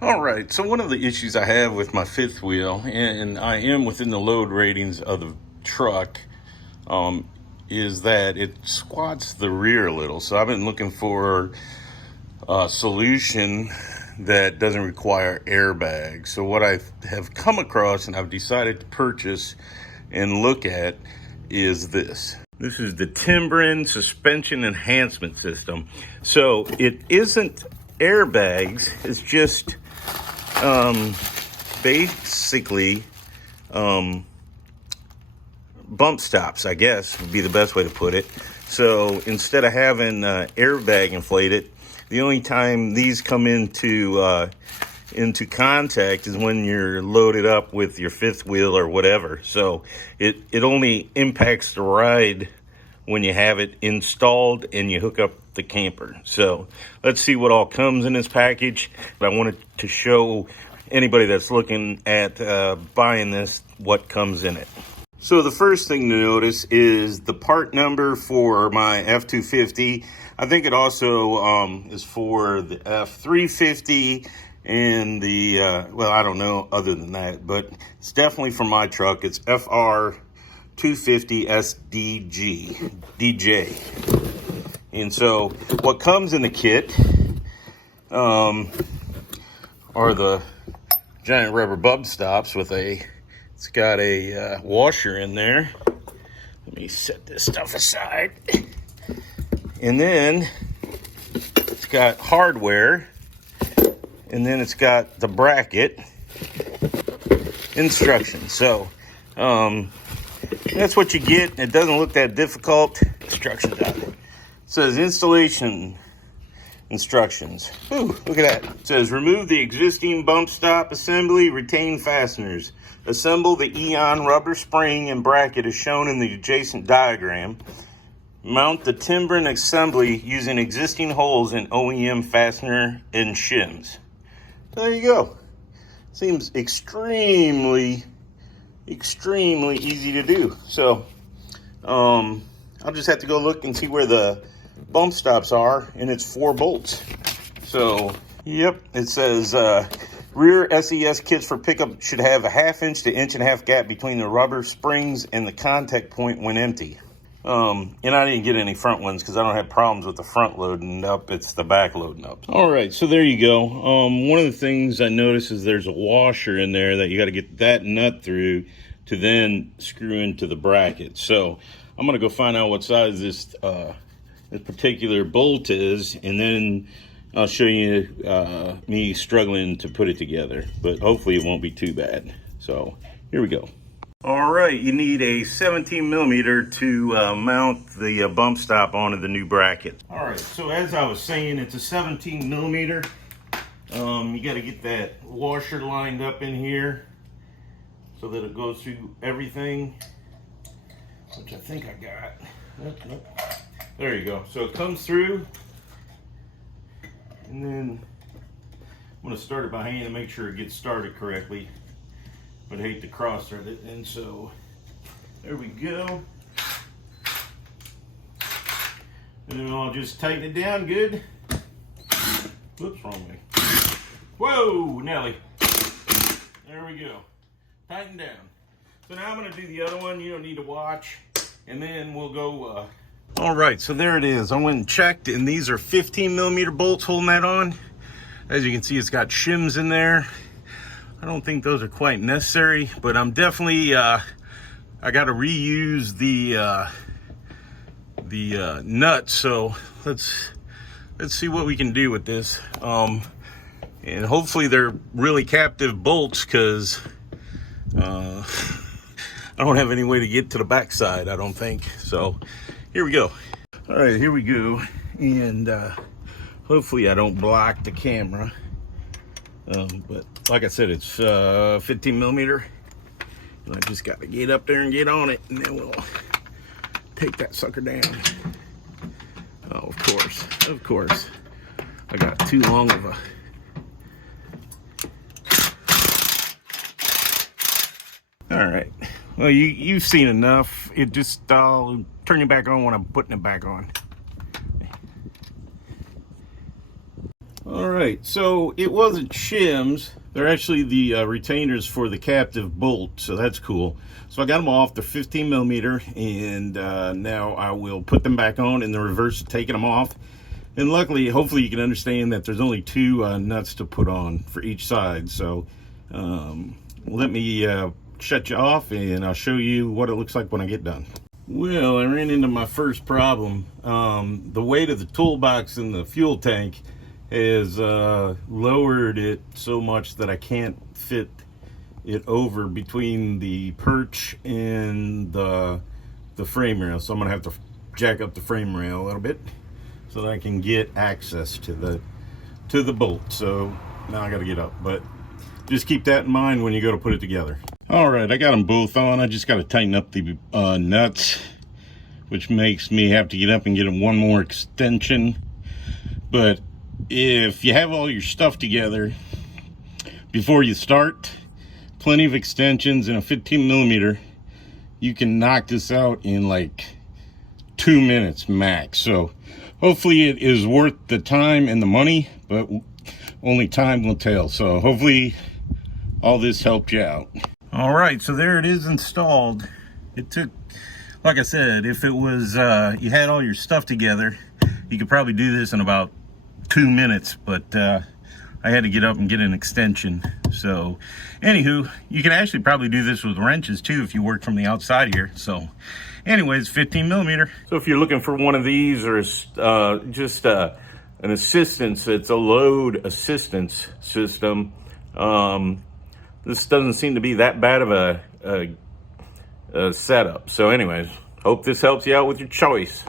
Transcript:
All right, so one of the issues I have with my fifth wheel, and I am within the load ratings of the truck, is that it squats the rear a little. So I've been looking for a solution that doesn't require airbags. So what I have come across and I've decided to purchase and look at is this. This is the Timbren suspension enhancement system. So it isn't airbags, it's just basically bump stops, I guess would be the best way to put it. So instead of having airbag inflated, the only time these come into contact is when you're loaded up with your fifth wheel or whatever. So it only impacts the ride when you have it installed and you hook up the camper. So let's see what all comes in this package. I wanted to show anybody that's looking at buying this what comes in it. So the first thing to notice is the part number for my F250. I think it also is for the F350 and the, well, I don't know other than that, but it's definitely for my truck. It's FR250SDJ. And so what comes in the kit are the giant rubber bump stops with it's got a washer in there. Let me set this stuff aside. And then it's got hardware. And then it's got the bracket instructions. So that's what you get. It doesn't look that difficult. Instructions out there. It says installation instructions. Ooh, look at that. It says remove the existing bump stop assembly, retain fasteners. Assemble the Eon rubber spring and bracket as shown in the adjacent diagram. Mount the Timbren assembly using existing holes in OEM fastener and shims. There you go. Seems extremely easy to do. So I'll just have to go look and see where the bump stops are, and it's 4 bolts. So yep, it says rear SES kits for pickup should have a 1/2 inch to 1.5 inch gap between the rubber springs and the contact point when empty. And I didn't get any front ones because I don't have problems with the front loading up. It's the back loading up. All right, so there you go. One of the things I noticed is there's a washer in there that you got to get that nut through to then screw into the bracket. So I'm going to go find out what size this particular bolt is, and then I'll show you me struggling to put it together. But hopefully it won't be too bad. So here we go. All right, you need a 17 millimeter to mount the bump stop onto the new bracket. All right, so as I was saying, it's a 17 millimeter. You got to get that washer lined up in here so that it goes through everything, which I think I got. Nope. There you go. So it comes through, and then I'm going to start it by hand to make sure it gets started correctly. But I hate to cross thread it, and so there we go. And then I'll just tighten it down good. Whoops, wrong way. Whoa, Nelly. There we go. Tighten down. So now I'm gonna do the other one. You don't need to watch. And then we'll go. All right, so there it is. I went and checked, and these are 15 millimeter bolts holding that on. As you can see, it's got shims in there. I don't think those are quite necessary, but I'm definitely, I got to reuse the nuts. So let's see what we can do with this. And hopefully they're really captive bolts, because I don't have any way to get to the backside, I don't think. So here we go. All right, here we go. And hopefully I don't block the camera. But like I said, it's 15 millimeter. And I just got to get up there and get on it, and then we'll take that sucker down. Oh, of course. I got too long of a... All right. Well, you've seen enough. It just, I'll turn it back on when I'm putting it back on. All right, so it wasn't shims. They're actually the retainers for the captive bolt, so that's cool. So I got them off. They're 15 millimeter, and now I will put them back on in the reverse, taking them off. And luckily, hopefully you can understand that there's only two nuts to put on for each side. So let me shut you off, and I'll show you what it looks like when I get done. Well, I ran into my first problem. The weight of the toolbox in the fuel tank has lowered it so much that I can't fit it over between the perch and the frame rail. So I'm gonna have to jack up the frame rail a little bit so that I can get access to the bolt. So now I gotta get up, but just keep that in mind when you go to put it together. All right, I got them both on. I just got to tighten up the nuts, which makes me have to get up and get them one more extension. But if you have all your stuff together before you start, plenty of extensions and a 15 millimeter, you can knock this out in like 2 minutes max. So hopefully it is worth the time and the money, but only time will tell. So hopefully all this helped you out. All right, so there it is installed. It took, like I said, if it was you had all your stuff together, you could probably do this in about 2 minutes, but I had to get up and get an extension. So anywho, you can actually probably do this with wrenches too if you work from the outside here. So anyways, 15 millimeter. So if you're looking for one of these, or just an assistance, it's a load assistance system. This doesn't seem to be that bad of a setup. So anyways, hope this helps you out with your choice.